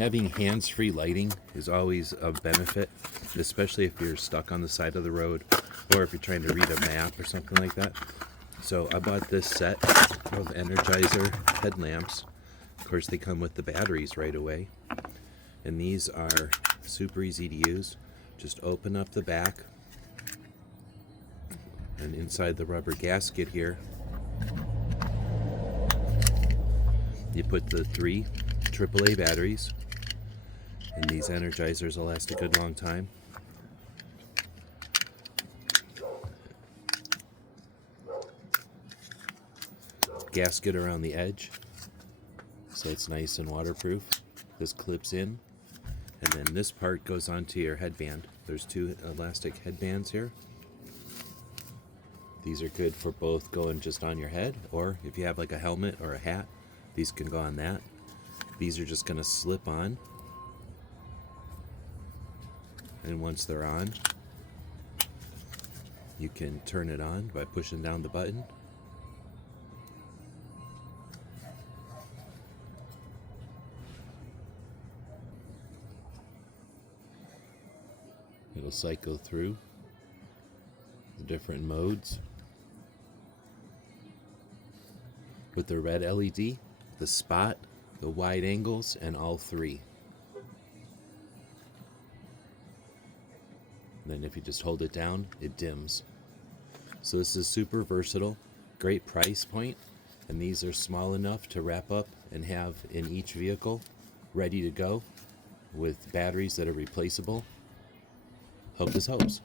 Having hands-free lighting is always a benefit, especially if you're stuck on the side of the road or if you're trying to read a map or something like that. So I bought this set of Energizer headlamps. Of course, they come with the batteries right away. And these are super easy to use. Just open up the back, and inside the rubber gasket here, you put the 3 AAA batteries, and these Energizers will last a good long time. Gasket around the edge, so it's nice and waterproof. This clips in, and then this part goes onto your headband. There's 2 elastic headbands here. These are good for both going just on your head, or if you have like a helmet or a hat, these can go on that. These are just going to slip on, and once they're on, you can turn it on by pushing down the button. It'll cycle through the different modes. With the red LED, the spot, the wide angles, and all 3. And then if you just hold it down, it dims. So this is super versatile, great price point, and these are small enough to wrap up and have in each vehicle, ready to go, with batteries that are replaceable. Hope this helps.